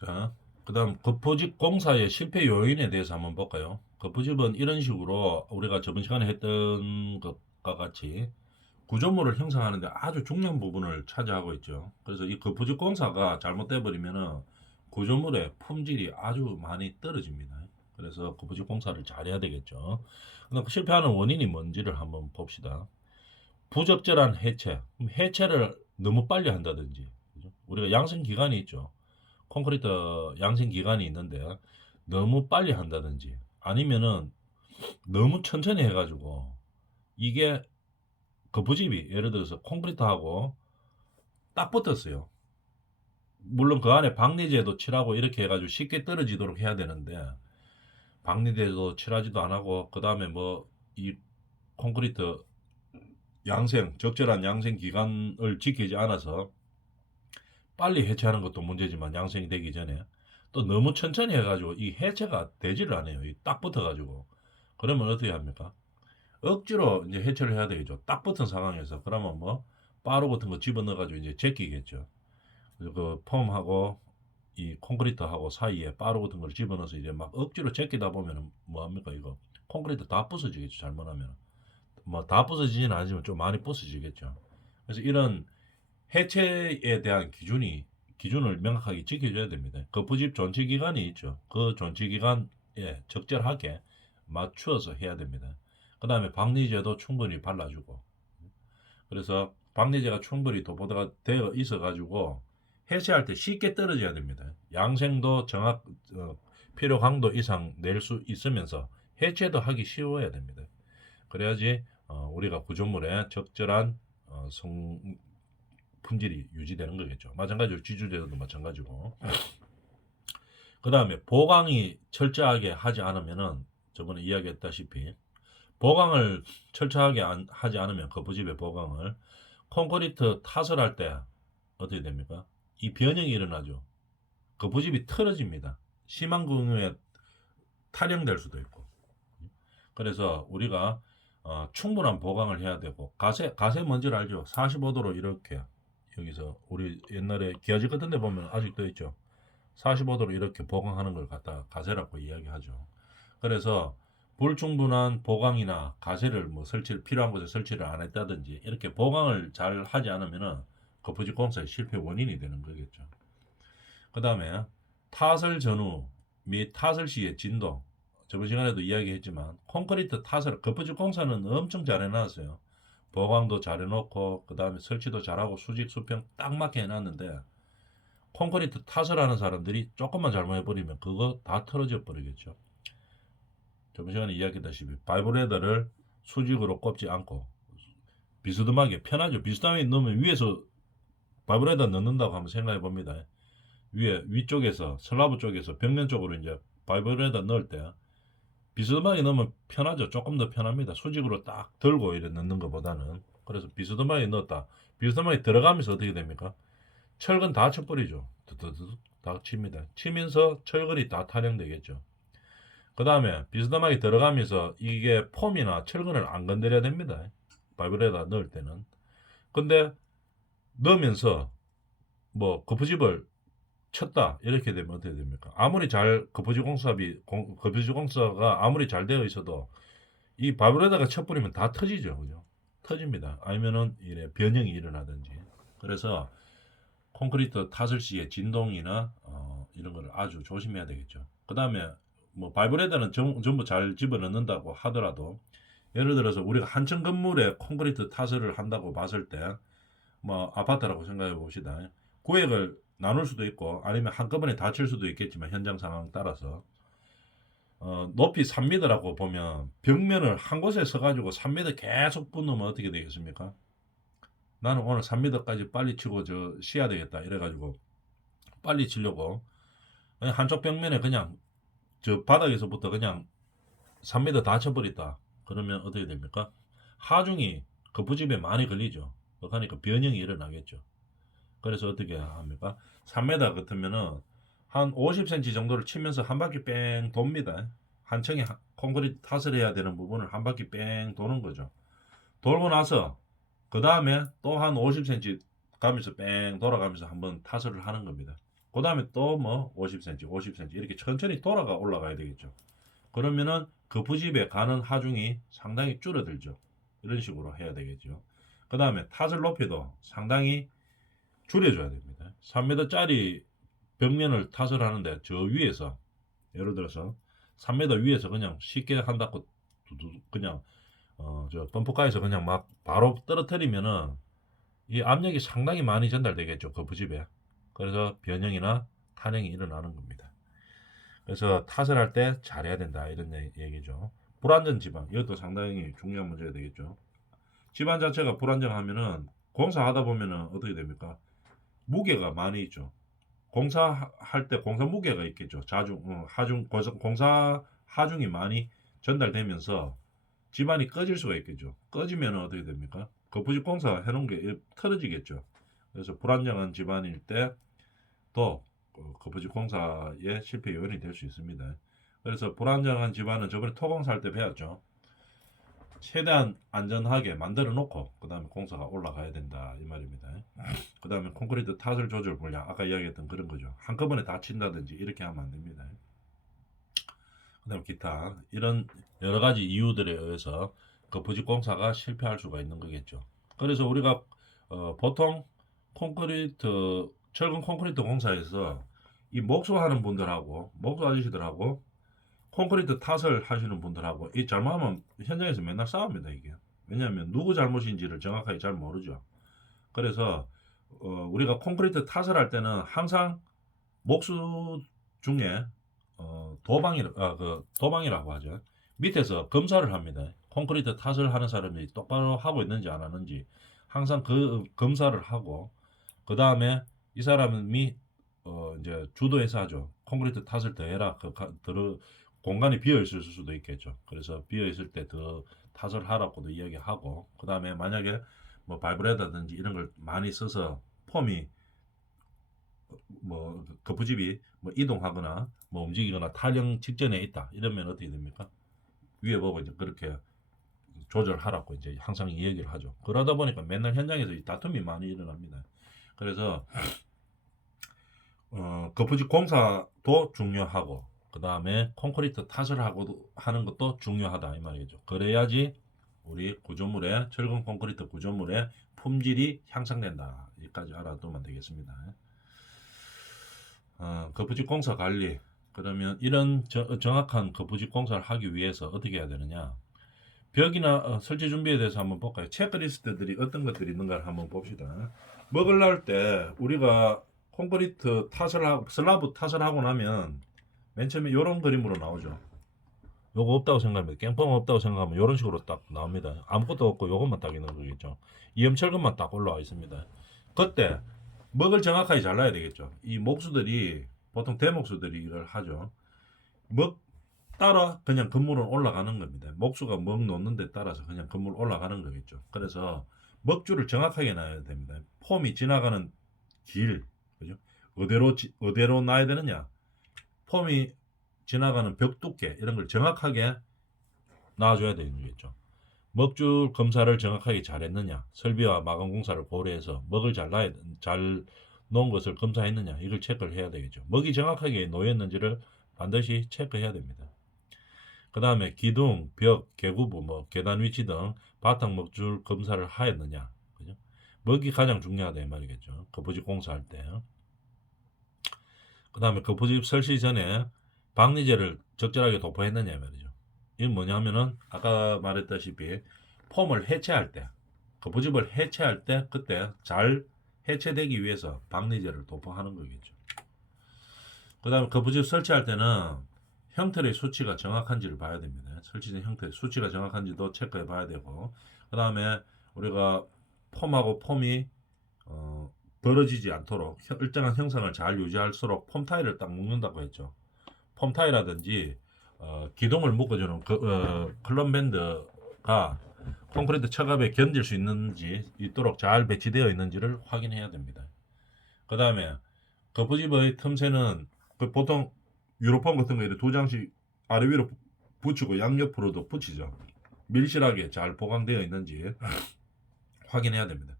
자, 그다음 거푸집 공사의 실패 요인에 대해서 한번 볼까요? 거푸집은 이런 식으로 우리가 저번 시간에 했던 것과 같이 구조물을 형성하는데 아주 중요한 부분을 차지하고 있죠. 그래서 이 거푸집 공사가 잘못돼 버리면은 구조물의 품질이 아주 많이 떨어집니다. 그래서 거푸집 공사를 잘해야 되겠죠. 그럼 실패하는 원인이 뭔지를 한번 봅시다. 부적절한 해체. 해체를 너무 빨리 한다든지. 그죠? 우리가 양성 기간이 있죠. 콘크리트 양생 기간이 있는데 너무 빨리 한다든지 아니면은 너무 천천히 해가지고 이게 거푸집이 예를 들어서 콘크리트하고 딱 붙었어요. 물론 그 안에 박리제도 칠하고 이렇게 해가지고 쉽게 떨어지도록 해야 되는데 박리제도 칠하지도 안 하고 그 다음에 뭐 이 콘크리트 양생 적절한 양생 기간을 지키지 않아서 빨리 해체하는 것도 문제지만 양생이 되기 전에 또 너무 천천히 해가지고 이 해체가 되지를 않아요. 딱 붙어가지고 그러면 어떻게 합니까? 억지로 이제 해체를 해야 되겠죠. 딱 붙은 상황에서 그러면 뭐 바로 같은 거 집어넣어가지고 이제 제끼겠죠. 그 폼하고 이 콘크리트하고 사이에 바로 같은 걸 집어넣어서 이제 막 억지로 제끼다 보면은 뭐 합니까 이거 콘크리트 다 부서지겠죠. 잘못하면 뭐 다 부서지지는 않지만 좀 많이 부서지겠죠. 그래서 이런 해체에 대한 기준을 명확하게 지켜줘야 됩니다. 거푸집 존치 기간이 있죠. 그 존치 기간에 적절하게 맞추어서 해야 됩니다. 그 다음에 박리제도 충분히 발라주고 그래서 박리제가 충분히 도포가 되어 있어 가지고 해체할 때 쉽게 떨어져야 됩니다. 양생도 필요 강도 이상 낼 수 있으면서 해체도 하기 쉬워야 됩니다. 그래야지 우리가 구조물에 적절한 품질이 유지되는 거겠죠. 마찬가지로 지주제도 마찬가지고. 그 다음에 보강이 철저하게 하지 않으면은 저번에 이야기했다시피 보강을 철저하게 하지 않으면 거푸집의 보강을 콘크리트 탓을 할 때 어떻게 됩니까? 이 변형이 일어나죠. 거푸집이 틀어집니다. 심한 경우에 탈영될 수도 있고. 그래서 우리가 충분한 보강을 해야 되고 가세 뭔지를 알죠? 45도로 이렇게 여기서 우리 옛날에 기아지 같은 데 보면 아직도 있죠. 45도로 이렇게 보강하는 걸 갖다 가세라고 이야기하죠. 그래서 불충분한 보강이나 가세를 뭐 설치를 필요한 곳에 설치를 안 했다든지 이렇게 보강을 잘 하지 않으면은 거푸집 공사의 실패 원인이 되는 거겠죠. 그 다음에 타설 전후 및 타설 시의 진동. 저번 시간에도 이야기했지만 콘크리트 타설 거푸집 공사는 엄청 잘 해놨어요. 보강도 잘 해놓고 그 다음에 설치도 잘하고 수직 수평 딱 맞게 해놨는데 콘크리트 타설하는 사람들이 조금만 잘못해버리면 그거 다 틀어져 버리겠죠. 저번 시간에 이야기했다시피 바이브레더를 수직으로 꼽지 않고 비스듬하게 편하죠. 비스듬하게 넣으면 위에서 바이브레더 넣는다고 한번 생각해 봅니다. 위쪽에서 슬라브 쪽에서 벽면 쪽으로 이제 바이브레더 넣을 때 비스듬하게 넣으면 편하죠. 조금 더 편합니다. 수직으로 딱 들고 이래 넣는 것보다는. 그래서 비스듬하게 넣었다. 비스듬하게 들어가면서 어떻게 됩니까? 철근 다 쳐버리죠. 다 칩니다. 치면서 철근이 다 탈영되겠죠. 그 다음에 비스듬하게 들어가면서 이게 폼이나 철근을 안 건드려야 됩니다. 바이브레다 넣을 때는. 근데 넣으면서 뭐 거푸집을 쳤다 이렇게 되면 어떻게 됩니까? 아무리 잘 거푸집 공사가 아무리 잘 되어 있어도 이 바이브레다가 쳐버리면 다 터지죠, 그죠? 터집니다. 아니면은 이래 변형이 일어나든지. 그래서 콘크리트 타설 시의 진동이나 이런 거를 아주 조심해야 되겠죠. 그 다음에 뭐 바이브레더는 전부 잘 집어넣는다고 하더라도 예를 들어서 우리가 한 층 건물에 콘크리트 타설을 한다고 봤을 때 뭐 아파트라고 생각해 봅시다. 구획을 나눌 수도 있고 아니면 한꺼번에 다 칠 수도 있겠지만 현장 상황 따라서 높이 3m라고 보면 벽면을 한 곳에 서가지고 3m 계속 붙으면 어떻게 되겠습니까? 나는 오늘 3m까지 빨리 치고 저 쉬어야 되겠다 이래가지고 빨리 치려고 한쪽 벽면에 그냥 저 바닥에서부터 그냥 3m 다 쳐버렸다. 그러면 어떻게 됩니까? 하중이 거푸집에 많이 걸리죠. 그러니까 변형이 일어나겠죠. 그래서 어떻게 합니까? 3m 같으면은 한 50cm 정도를 치면서 한 바퀴 뺑 돕니다. 한 층에 콘크리트 탓을 해야 되는 부분을 한 바퀴 뺑 도는 거죠. 돌고 나서 그 다음에 또 한 50cm 가면서 뺑 돌아가면서 한번 타설을 하는 겁니다. 그 다음에 또 뭐 50cm, 50cm 이렇게 천천히 돌아가 올라가야 되겠죠. 그러면은 그 부집에 가는 하중이 상당히 줄어들죠. 이런 식으로 해야 되겠죠. 그 다음에 탓을 높이도 상당히 줄여줘야 됩니다. 3m짜리 벽면을 탓을 하는데 저 위에서 예를 들어서 3m 위에서 그냥 쉽게 한다고 그냥 저 펌프카에서 그냥 막 바로 떨어뜨리면은 이 압력이 상당히 많이 전달되겠죠. 그 부집에. 그래서 변형이나 탄형이 일어나는 겁니다. 그래서 탓을 할 때 잘해야 된다 이런 얘기죠. 불안전 지방 이것도 상당히 중요한 문제가 되겠죠. 집안 자체가 불안정하면은 공사하다 보면은 어떻게 됩니까? 무게가 많이 있죠. 공사할 때 공사 무게가 있겠죠. 자중, 하중, 공사 하중이 많이 전달되면서 집안이 꺼질 수가 있겠죠. 꺼지면 어떻게 됩니까? 거푸집 공사 해놓은 게 틀어지겠죠. 그래서 불안정한 집안일 때또 거푸집 공사의 실패 요인이 될 수 있습니다. 그래서 불안정한 집안은 저번에 토공사할 때 배웠죠. 최대한 안전하게 만들어 놓고 그 다음에 공사가 올라가야 된다 이 말입니다. 그 다음에 콘크리트 탓을 조절 물량 아까 이야기했던 그런 거죠. 한꺼번에 다 친다든지 이렇게 하면 안 됩니다. 그 다음에 기타 이런 여러 가지 이유들에 의해서 거푸집 공사가 실패할 수가 있는 거겠죠. 그래서 우리가 보통 콘크리트 철근 콘크리트 공사에서 이 목수하는 분들하고 목수 아저씨들하고 콘크리트 탓을 하시는 분들하고 이 잘못하면 현장에서 맨날 싸웁니다 이게. 왜냐하면 누구 잘못인지를 정확하게 잘 모르죠. 그래서 우리가 콘크리트 탓을 할 때는 항상 목수 중에 도방이라고 하죠. 밑에서 검사를 합니다. 콘크리트 탓을 하는 사람이 똑바로 하고 있는지 안 하는지 항상 그 검사를 하고 그 다음에 이 사람이 이제 주도해서 하죠. 콘크리트 탓을 더해라. 공간이 비어 있을 수도 있겠죠. 그래서 비어 있을 때 더 탓을 하라고도 이야기하고 그 다음에 만약에 뭐 발브레다든지 이런 걸 많이 써서 폼이 뭐 거푸집이 뭐 이동하거나 뭐 움직이거나 탈영 직전에 있다 이러면 어떻게 됩니까? 위에 보고 이제 그렇게 조절하라고 이제 항상 이 얘기를 하죠. 그러다 보니까 맨날 현장에서 이 다툼이 많이 일어납니다. 그래서 거푸집 공사도 중요하고 그 다음에 콘크리트 탓을 하고 하는 것도 중요하다 이 말이죠. 그래야지 우리 구조물의 철근 콘크리트 구조물의 품질이 향상된다. 여기까지 알아두면 되겠습니다. 거푸집 공사 관리 그러면 이런 정확한 거푸집 공사를 하기 위해서 어떻게 해야 되느냐? 벽이나 설치 준비에 대해서 한번 볼까요? 체크리스트들이 어떤 것들이 있는가를 한번 봅시다. 먹을 날 때 우리가 콘크리트 탓을 하고 슬라브 탓을 하고 나면 맨 처음에 이런 그림으로 나오죠. 요거 없다고 생각하면 깽뽕 없다고 생각하면 이런 식으로 딱 나옵니다. 아무것도 없고 요것만 딱 있는 거겠죠. 이염철근만 딱 올라와 있습니다. 그때 먹을 정확하게 잘라야 되겠죠. 이 목수들이 보통 대목수들이 이걸 하죠. 먹 따라 그냥 건물은 올라가는 겁니다. 목수가 먹 놓는 데 따라서 그냥 건물 올라가는 거겠죠. 그래서 먹줄을 정확하게 놔야 됩니다. 폼이 지나가는 길, 그죠? 어디로 놔야 되느냐? 폼이 지나가는 벽 두께 이런 걸 정확하게 놔줘야 되는 거겠죠. 먹줄 검사를 정확하게 잘했느냐, 설비와 마감 공사를 고려해서 먹을 잘 놓은 것을 검사했느냐 이걸 체크를 해야 되겠죠. 먹이 정확하게 놓였는지를 반드시 체크해야 됩니다. 그 다음에 기둥, 벽, 개구부, 뭐 계단 위치 등 바탕 먹줄 검사를 하였느냐, 그죠? 먹이 가장 중요하다 이 말이겠죠. 거푸집 공사할 때. 그 다음에 거푸집 설치 전에 박리제를 적절하게 도포했느냐 말이죠. 이건 뭐냐면은 아까 말했다시피 폼을 해체할 때, 거푸집을 해체할 때 그때 잘 해체되기 위해서 박리제를 도포하는 거겠죠. 그 다음에 거푸집 설치할 때는 형틀의 수치가 정확한지를 봐야 됩니다. 설치된 형틀의 수치가 정확한지도 체크해 봐야 되고 그 다음에 우리가 폼하고 폼이 벌어지지 않도록 일정한 형상을 잘 유지할수록 폼 타일을 딱 묶는다고 했죠. 폼 타일이라든지 기둥을 묶어주는 클럼밴드가 콘크리트 처갑에 견딜 수 있는지 있도록 잘 배치되어 있는지를 확인해야 됩니다. 그 다음에 거푸집의 틈새는 보통 유로폼 같은 거 이렇게 두 장씩 아래 위로 붙이고 양옆으로도 붙이죠. 밀실하게 잘 보강되어 있는지 확인해야 됩니다.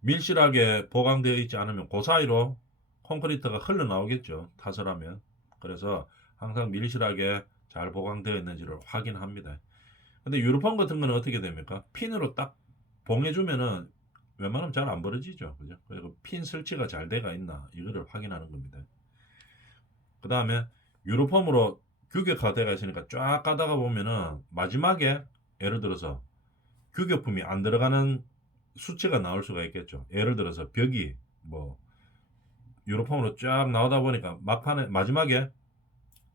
밀실하게 보강되어 있지 않으면 그 사이로 콘크리트가 흘러나오겠죠. 타설하면. 그래서 항상 밀실하게 잘 보강되어 있는지를 확인합니다. 근데 유로폼 같은 거는 어떻게 됩니까? 핀으로 딱 봉해주면은 웬만하면 잘 안 벌어지죠. 그죠? 그리고 핀 설치가 잘 돼가 있나 이거를 확인하는 겁니다. 그 다음에 유로폼으로 규격화되어 있으니까 쫙 가다가 보면은 마지막에 예를 들어서 규격품이 안 들어가는 수치가 나올 수가 있겠죠. 예를 들어서 벽이 뭐 유로폼으로 쫙 나오다 보니까 막판에 마지막에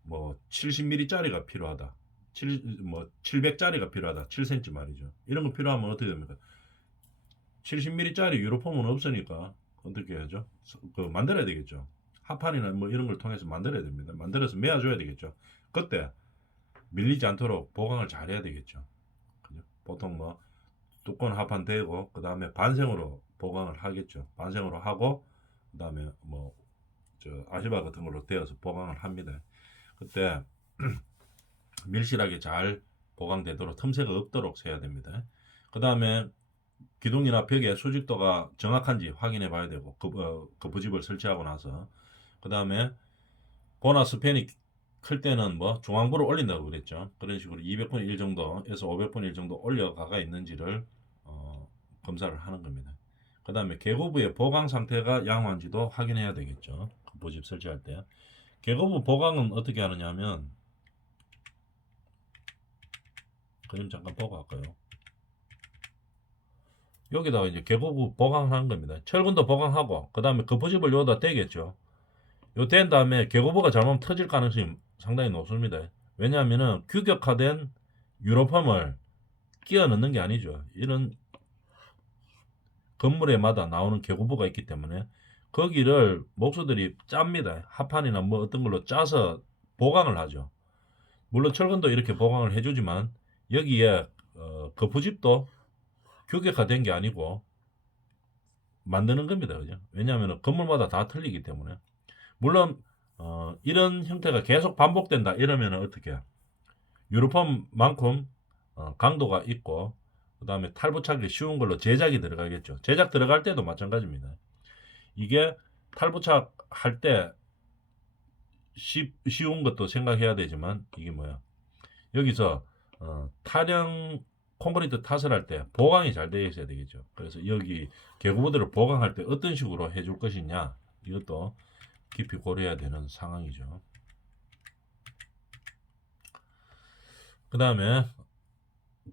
뭐 70mm짜리가 필요하다. 700짜리가 필요하다. 7cm 말이죠. 이런 거 필요하면 어떻게 됩니까? 70mm짜리 유로폼은 없으니까 어떻게 해야죠? 만들어야 되겠죠. 합판이나 뭐 이런 걸 통해서 만들어야 됩니다. 만들어서 매어줘야 되겠죠. 그때 밀리지 않도록 보강을 잘 해야 되겠죠. 그죠? 보통 뭐 두꺼운 합판 대고 그 다음에 반생으로 보강을 하겠죠. 반생으로 하고 그 다음에 뭐 아시바 같은 걸로 대어서 보강을 합니다. 그때 밀실하게 잘 보강되도록 틈새가 없도록 세야 됩니다. 그 다음에 기둥이나 벽의 수직도가 정확한지 확인해 봐야 되고 부집을 설치하고 나서 그 다음에 보나 스팬이 클 때는 뭐 중앙부를 올린다고 그랬죠. 그런 식으로 200분의 1 정도에서 500분의 1 정도 올려가가 있는지를 검사를 하는 겁니다. 그 다음에 계고부의 보강 상태가 양호한지도 확인해야 되겠죠. 부집 설치할 때. 계고부 보강은 어떻게 하느냐 하면 그림 잠깐 보고 할까요? 여기다가 이제 계고부 보강하는 겁니다. 철근도 보강하고 그 다음에 부집을 여기다 대겠죠. 요 된 다음에 계고부가 잘못 터질 가능성이 상당히 높습니다. 왜냐하면은 규격화된 유로폼을 끼워 넣는 게 아니죠. 이런 건물에마다 나오는 계고부가 있기 때문에 거기를 목수들이 짭니다. 합판이나 뭐 어떤 걸로 짜서 보강을 하죠. 물론 철근도 이렇게 보강을 해주지만 여기에 거푸집도 규격화된 게 아니고 만드는 겁니다. 그죠? 왜냐하면 건물마다 다 틀리기 때문에. 물론 이런 형태가 계속 반복된다 이러면 어떻게 유로폼만큼 강도가 있고 그 다음에 탈부착이 쉬운 걸로 제작이 들어가겠죠. 제작 들어갈 때도 마찬가지입니다. 이게 탈부착 할 때 쉬운 것도 생각해야 되지만 이게 뭐야 여기서 타령 콘크리트 탓을 할 때 보강이 잘 되어 있어야 되겠죠. 그래서 여기 계고부들을 보강할 때 어떤 식으로 해줄 것이냐 이것도 깊이 고려해야 되는 상황이죠. 그 다음에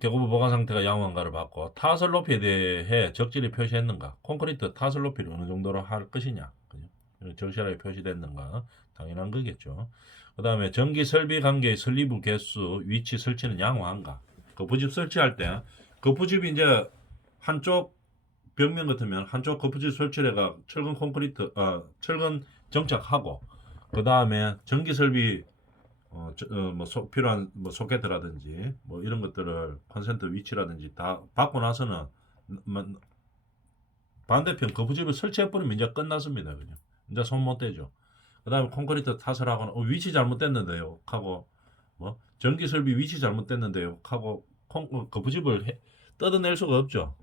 계고부 보강 상태가 양호한가를 봤고 타설 높이에 대해 적절히 표시했는가 콘크리트 타설 높이를 어느 정도로 할 것이냐 적절하게 표시됐는가 당연한 거겠죠. 그 다음에 전기 설비 관계의 설리부 개수 위치 설치는 양호한가 부집 설치할 때 부집이 이제 한쪽 벽면 같으면 한쪽 부집 설치해가 철근 콘크리트 철근 정착하고 그 다음에 전기 설비 필요한 소켓이라든지 뭐 이런 것들을 콘센트 위치라든지 다 받고 나서는 반대편 거부집을 설치해 버리면 이제 끝났습니다. 그냥 이제 손 못 대죠. 그 다음에 콘크리트 탓을 하거나 위치 잘못됐는데요 하고 뭐 전기 설비 위치 잘못됐는데요 하고 거부집을 뜯어낼 수가 없죠.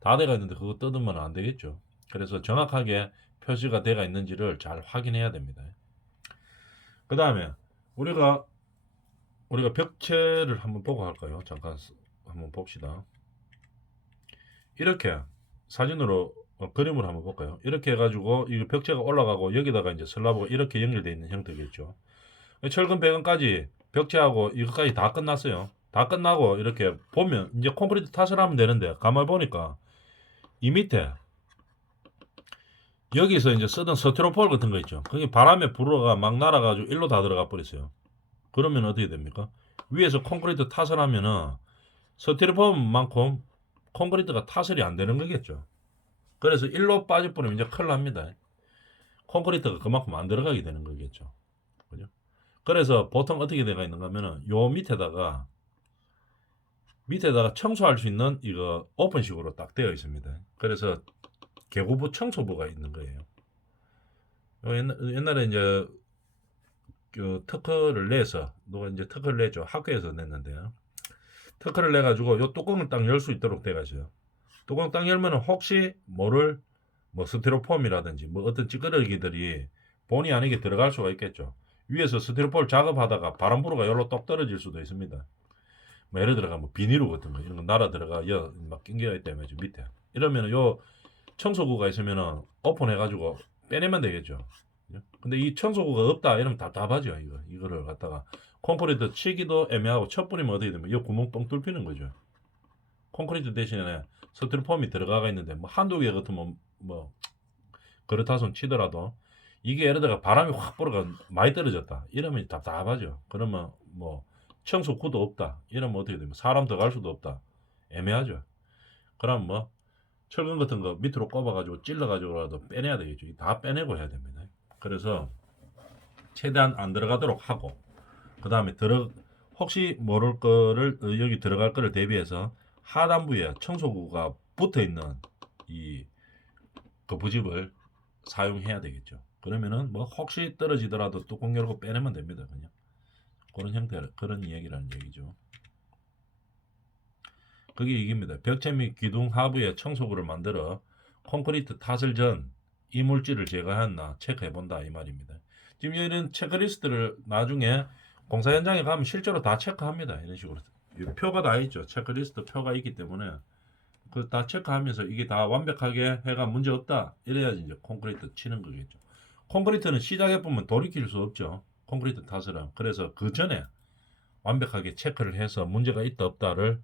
다 돼가 있는데 그거 뜯으면 안 되겠죠. 그래서 정확하게 표시가 돼가 있는지를 잘 확인해야 됩니다. 그 다음에 우리가 벽체를 한번 보고 할까요? 잠깐 한번 봅시다. 이렇게 사진으로 그림을 한번 볼까요? 이렇게 해가지고 이 벽체가 올라가고 여기다가 이제 슬라브가 이렇게 연결되어 있는 형태겠죠. 철근 배관까지 벽체하고 이것까지 다 끝났어요. 다 끝나고 이렇게 보면 이제 콘크리트 탓을 하면 되는데 가만히 보니까 이 밑에 여기서 이제 쓰던 스티로폴 같은 거 있죠. 그게 바람에 불어가 막 날아가지고 일로 다 들어가 버렸어요. 그러면 어떻게 됩니까? 위에서 콘크리트 탓을 하면은 스티로폼만큼 콘크리트가 타설이 안 되는 거겠죠. 그래서 일로 빠져버리면 이제 큰일 납니다. 콘크리트가 그만큼 안 들어가게 되는 거겠죠. 그죠? 그래서 보통 어떻게 되어 있는가 하면은 요 밑에다가 청소할 수 있는 이거 오픈식으로 딱 되어 있습니다. 그래서 계고부 청소부가 있는 거예요. 옛날에 이제 그 특허를 내서 누가 이제 특허를 내죠. 학교에서 냈는데요. 특허를 내 가지고 요 뚜껑을 딱 열 수 있도록 돼 가지고 뚜껑 딱 열면은 혹시 모를 뭐 스티로폼이라든지 뭐 어떤 찌끄러기들이 본의 아니게 들어갈 수가 있겠죠. 위에서 스티로폼을 작업하다가 바람 불어가 여기로 똑 떨어질 수도 있습니다. 뭐 예를 들어가 뭐 비닐로 같은 거 이런 거 날아 들어가 막 낑겨야 때문에 좀 밑에 이러면은 요 청소구가 있으면은 오픈해가지고 빼내면 되겠죠. 근데 이 청소구가 없다 이러면 답답하죠. 이거를 갖다가 콘크리트 치기도 애매하고 첫 뿌리면 어떻게 되면 이 구멍 뻥 뚫히는 거죠. 콘크리트 대신에 스티로폼이 들어가 있는데 뭐 한두 개 같으면 뭐 그렇다손 치더라도 이게 예를 들어 바람이 확 불어가 많이 떨어졌다 이러면 답답하죠. 그러면 뭐 청소구도 없다 이러면 어떻게 되면 사람 더 갈 수도 없다 애매하죠. 그럼 뭐 철근 같은 거 밑으로 꼽아가지고 찔러가지고라도 빼내야 되겠죠. 다 빼내고 해야 됩니다. 그래서 최대한 안 들어가도록 하고 그 다음에 혹시 모를 거를 여기 들어갈 거를 대비해서 하단부에 청소구가 붙어 있는 이 거푸집을 사용해야 되겠죠. 그러면은 뭐 혹시 떨어지더라도 뚜껑 열고 빼내면 됩니다. 그냥 그런 형태 그런 이야기라는 얘기죠. 그게 이깁니다. 벽체 및 기둥 하부에 청소구를 만들어 콘크리트 탓을 전 이물질을 제거했나 체크해본다 이 말입니다. 지금 이런 체크리스트를 나중에 공사 현장에 가면 실제로 다 체크합니다. 이런 식으로 표가 다 있죠. 체크리스트 표가 있기 때문에 그 다 체크하면서 이게 다 완벽하게 해가 문제 없다 이래야지 이제 콘크리트 치는 거겠죠. 콘크리트는 시작해 보면 돌이킬 수 없죠. 콘크리트 탓을은 그래서 그 전에 완벽하게 체크를 해서 문제가 있다 없다를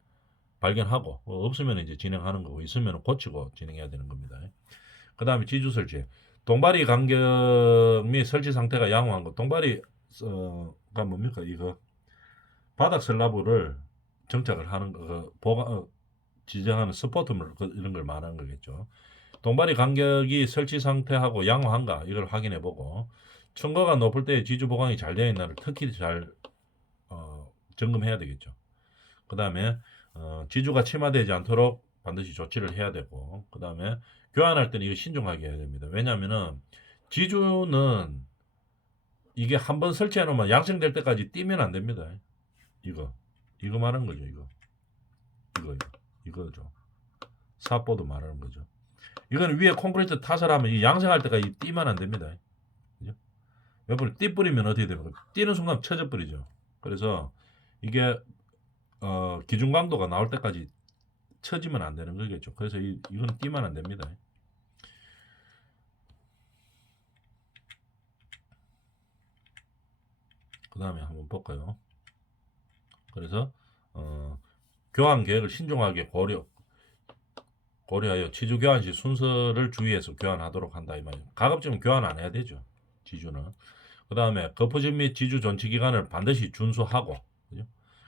발견하고 없으면 이제 진행하는 거고 있으면 고치고 진행해야 되는 겁니다. 그 다음에 지주 설치 동바리 간격 및 설치 상태가 양호한 거 동바리가 뭡니까 이거 바닥 슬라브를 정착을 하는 거 지정하는 스포트물 이런 걸 말하는 거겠죠. 동바리 간격이 설치 상태하고 양호한가 이걸 확인해 보고 층고가 높을 때 지주 보강이 잘 되어 있나를 특히 잘 점검해야 되겠죠. 그 다음에 지주가 침하되지 않도록 반드시 조치를 해야 되고 그 다음에 교환할 때는 이거 신중하게 해야 됩니다. 왜냐하면은 지주는 이게 한번 설치해 놓으면 양생될 때까지 띄면 안 됩니다. 이거 말하는 거죠. 이거죠. 사보드 말하는 거죠. 이거는 위에 콘크리트 탓을 하면 이 양생할 때까지 띄면 안 됩니다. 그죠? 몇 번 띄 뿌리면 어떻게 됩니까? 띄는 순간 쳐져 버리죠. 그래서 이게 기준 강도가 나올 때까지 쳐지면 안 되는 거겠죠. 그래서 이건 띄면 안 됩니다. 그 다음에 한번 볼까요? 그래서 교환 계획을 신중하게 고려하여 지주 교환 시 순서를 주의해서 교환하도록 한다 이 말이에요. 가급적이면 교환 안 해야 되죠. 지주는. 그 다음에 거푸집 및 지주 존치 기간을 반드시 준수하고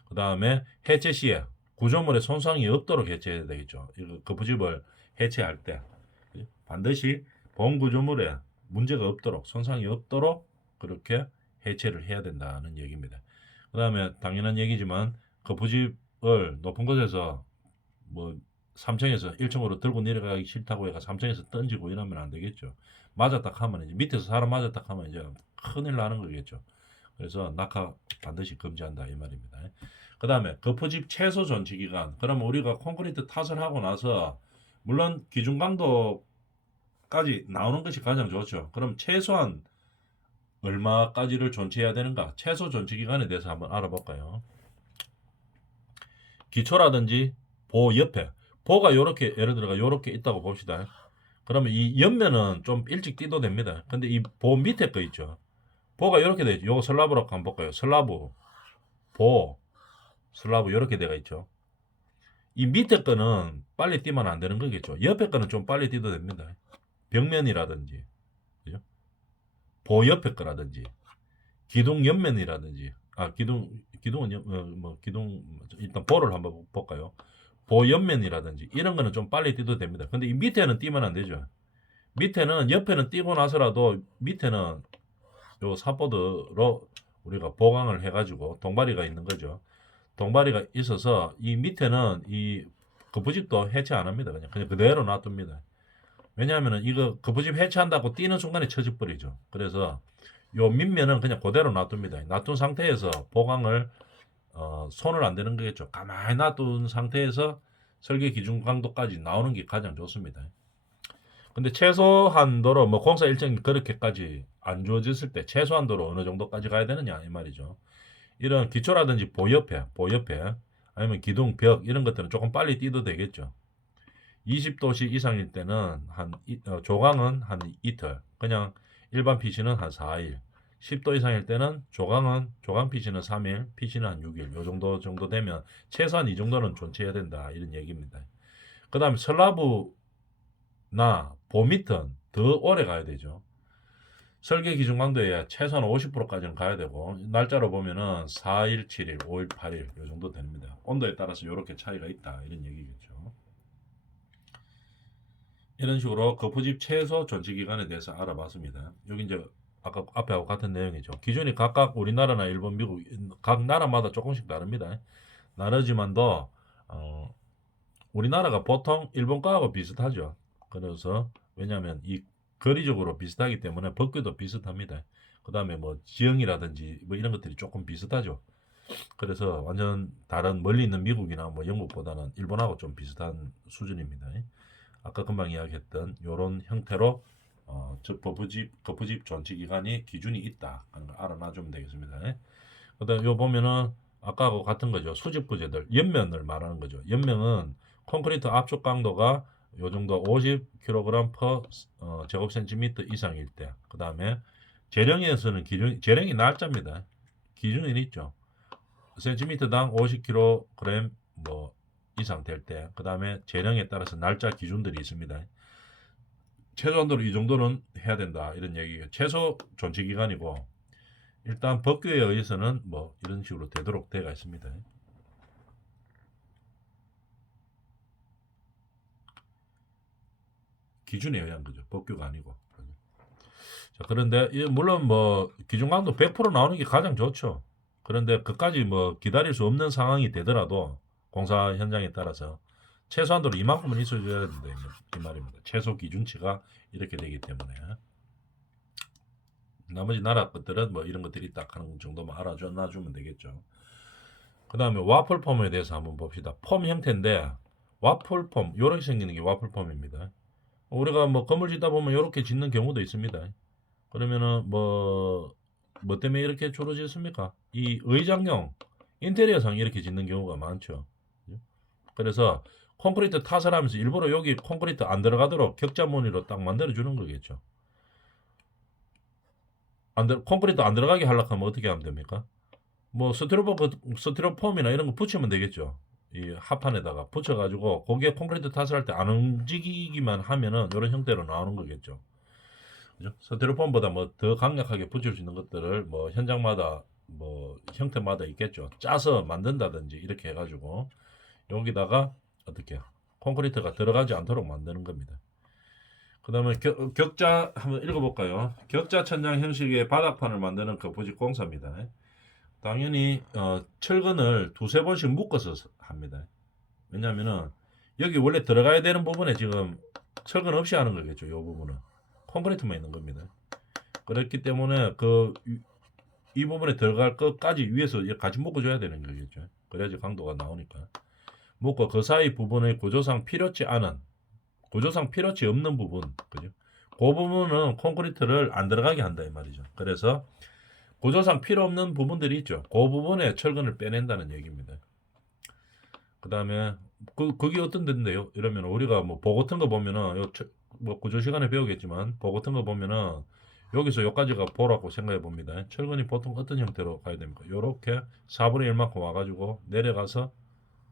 그 다음에 해체 시에 구조물에 손상이 없도록 해체해야 되겠죠. 이거 거푸집을 해체할 때 반드시 본 구조물에 문제가 없도록 손상이 없도록 그렇게 해체를 해야 된다는 얘기입니다. 그 다음에 당연한 얘기지만 거푸집을 높은 곳에서 뭐 3층에서 1층으로 들고 내려가기 싫다고 해가 3층에서 던지고 이러면 안 되겠죠. 맞았다 하면 이제 밑에서 사람 맞았다 하면 이제 큰일 나는 거겠죠. 그래서 낙하 반드시 금지한다 이 말입니다. 그 다음에 거푸집 최소 존치 기간. 그러면 우리가 콘크리트 탓을 하고 나서 물론 기준 강도까지 나오는 것이 가장 좋죠. 그럼 최소한 얼마까지를 존치해야 되는가? 최소 존치 기간에 대해서 한번 알아볼까요? 기초라든지 보 옆에 보가 요렇게 예를 들어가 요렇게 있다고 봅시다. 그러면 이 옆면은 좀 일찍 띄도 됩니다. 근데 이 보 밑에 거 있죠. 보가 요렇게 되죠. 요거 슬라브라고 한번 볼까요? 슬라브 요렇게 되어 있죠. 이 밑에 거는 빨리 띄면 안 되는 거겠죠. 옆에 거는 좀 빨리 띄도 됩니다. 벽면이라든지 그죠? 보 옆에 거라든지 기둥 옆면이라든지 기둥은 기둥 일단 보를 한번 볼까요? 보 옆면이라든지 이런 거는 좀 빨리 띄도 됩니다. 근데 이 밑에는 띄면 안 되죠. 밑에는 옆에는 띄고 나서라도 밑에는 요 삽보드로 우리가 보강을 해가지고 동바리가 있는 거죠. 동바리가 있어서 이 밑에는 이 거푸집도 해체 안 합니다. 그냥 그대로 놔둡니다. 왜냐하면 이거 거푸집 해체한다고 뛰는 순간에 쳐져 버리죠. 그래서 요 밑면은 그냥 그대로 놔둡니다. 놔둔 상태에서 보강을 손을 안 대는 거겠죠. 가만히 놔둔 상태에서 설계 기준 강도까지 나오는 게 가장 좋습니다. 근데 최소한도로 뭐 공사 일정이 그렇게까지 안 주어졌을 때 최소한도로 어느 정도까지 가야 되느냐 이 말이죠. 이런 기초라든지 보옆에 아니면 기둥, 벽 이런 것들은 조금 빨리 띄도 되겠죠. 20도씨 이상일 때는 조강은 한 이틀, 그냥 일반 PC는 한 4일, 10도 이상일 때는 조강 PC는 3일, PC는 한 6일, 요 정도 되면 최소한 이 정도는 존재해야 된다 이런 얘기입니다. 그 다음에 슬라브나 보미턴 더 오래 가야 되죠. 설계 기준 강도에 최소한 50%까지는 가야 되고 날짜로 보면은 4일, 7일, 5일, 8일 요 정도 됩니다. 온도에 따라서 이렇게 차이가 있다 이런 얘기겠죠. 이런 식으로 거푸집 최소 존치 기간에 대해서 알아봤습니다. 여기 이제 아까 앞에하고 같은 내용이죠. 기준이 각각 우리나라나 일본, 미국 각 나라마다 조금씩 다릅니다. 다르지만도 우리나라가 보통 일본 거하고 비슷하죠. 그래서 왜냐하면 이 거리적으로 비슷하기 때문에 법규도 비슷합니다. 그 다음에 뭐 지형이라든지 뭐 이런 것들이 조금 비슷하죠. 그래서 완전 다른 멀리 있는 미국이나 뭐 영국보다는 일본하고 좀 비슷한 수준입니다. 아까 금방 이야기했던 이런 형태로 거푸집 존치 기간이 기준이 있다 하는 걸 알아놔주면 되겠습니다. 그다음 요 보면은 아까하고 같은 거죠. 수직 부재들 연면을 말하는 거죠. 연면은 콘크리트 압축 강도가 요 정도 50kg per 제곱센티미터 이상일 때, 그 다음에 재령에서는 재령이 날짜입니다. 기준이 있죠. 센티미터당 50kg 뭐 이상 될 때, 그 다음에 재령에 따라서 날짜 기준들이 있습니다. 최소한도로 이 정도는 해야 된다 이런 얘기가 최소 존치 기간이고, 일단 법규에 의해서는 뭐 이런 식으로 되도록 되어 있습니다. 기준에 의한 거죠. 법규가 아니고. 자, 그런데 물론 뭐 기준 강도 100% 나오는 게 가장 좋죠. 그런데 그까지 뭐 기다릴 수 없는 상황이 되더라도 공사 현장에 따라서 최소한도로 이만큼은 있어줘야 된다 이 말입니다. 최소 기준치가 이렇게 되기 때문에 나머지 나라 것들은 뭐 이런 것들이 딱 하는 정도만 알아놔주면 되겠죠. 그 다음에 와플 폼에 대해서 한번 봅시다. 폼 형태인데 와플 폼 이렇게 생기는 게 와플 폼입니다. 우리가 뭐 건물 짓다 보면 이렇게 짓는 경우도 있습니다. 그러면은 뭐 때문에 이렇게 주로 짓습니까? 이 의장용 인테리어상 이렇게 짓는 경우가 많죠. 그래서 콘크리트 타설 하면서 일부러 여기 콘크리트 안 들어가도록 격자 무늬로 딱 만들어 주는 거겠죠. 콘크리트 안 들어가게 하려고 하면 어떻게 하면 됩니까? 뭐 스티로폼이나 이런 거 붙이면 되겠죠. 이 합판에다가 붙여가지고 거기에 콘크리트 타설할 때 안 움직이기만 하면은 이런 형태로 나오는 거겠죠. 그죠? 스티로폼보다 뭐 더 강력하게 붙일 수 있는 것들을 뭐 현장마다 뭐 형태마다 있겠죠. 짜서 만든다든지 이렇게 해가지고 여기다가 어떻게 콘크리트가 들어가지 않도록 만드는 겁니다. 그 다음에 격자 한번 읽어볼까요? 격자 천장 형식의 바닥판을 만드는 거푸집 공사입니다. 당연히 철근을 두세 번씩 묶어서 합니다. 왜냐면은 여기 원래 들어가야 되는 부분에 지금 철근 없이 하는 거겠죠. 이 부분은 콘크리트만 있는 겁니다. 그렇기 때문에 이 부분에 들어갈 것까지 위에서 같이 묶어줘야 되는 거겠죠. 그래야지 강도가 나오니까. 묶고 그 사이 부분의 구조상 필요치 없는 부분, 그죠? 그 부분은 콘크리트를 안 들어가게 한다 이 말이죠. 그래서 구조상 필요 없는 부분들이 있죠. 그 부분에 철근을 빼낸다는 얘기입니다. 그 다음에 그게 어떤 데인데요? 이러면 우리가 뭐 보고 같은 거 보면은 뭐 구조 시간에 배우겠지만 보고 같은 거 보면은 여기서 여기까지가 보라고 생각해 봅니다. 철근이 보통 어떤 형태로 가야 됩니까? 요렇게 4분의 1만큼 와가지고 내려가서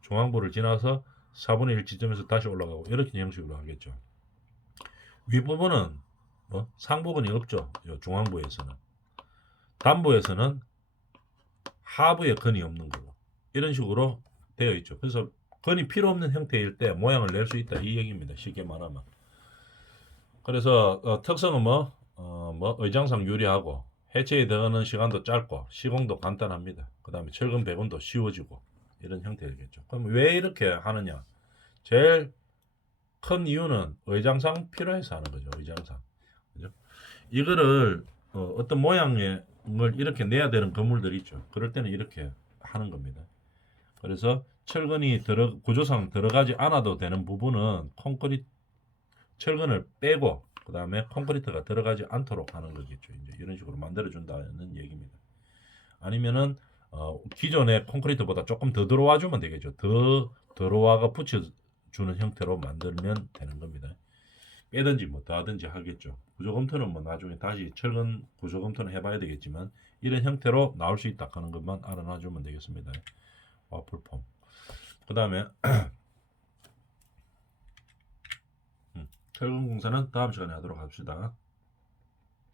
중앙부를 지나서 4분의 1 지점에서 다시 올라가고 이렇게 형식으로 하겠죠. 윗부분은 뭐 상부근이 없죠. 요 중앙부에서는. 단부에서는 하부에 근이 없는 거고 이런 식으로 되어 있죠. 그래서 근이 필요 없는 형태일 때 모양을 낼 수 있다 이 얘기입니다. 쉽게 말하면. 그래서 특성은 뭐 의장상 유리하고 해체에 들어가는 시간도 짧고 시공도 간단합니다. 그 다음에 철근 배분도 쉬워지고 이런 형태겠죠. 그럼 왜 이렇게 하느냐? 제일 큰 이유는 의장상 필요해서 하는 거죠. 의장상. 그죠? 이거를 어떤 모양의 걸 이렇게 내야 되는 건물들이 있죠. 그럴 때는 이렇게 하는 겁니다. 그래서 철근이 구조상 들어가지 않아도 되는 부분은 콘크리트 철근을 빼고 그 다음에 콘크리트가 들어가지 않도록 하는 거겠죠. 이제 이런 식으로 만들어 준다는 얘기입니다. 아니면은 기존의 콘크리트보다 조금 더 들어와 주면 되겠죠. 더 들어와가 붙여주는 형태로 만들면 되는 겁니다. 빼든지 뭐 더하든지 하겠죠. 구조검토는 뭐 나중에 다시 철근 구조검토는 해봐야 되겠지만 이런 형태로 나올 수 있다 하는 것만 알아놔주면 되겠습니다. 와플폼. 그 다음에 철근 공사는 다음 시간에 하도록 합시다.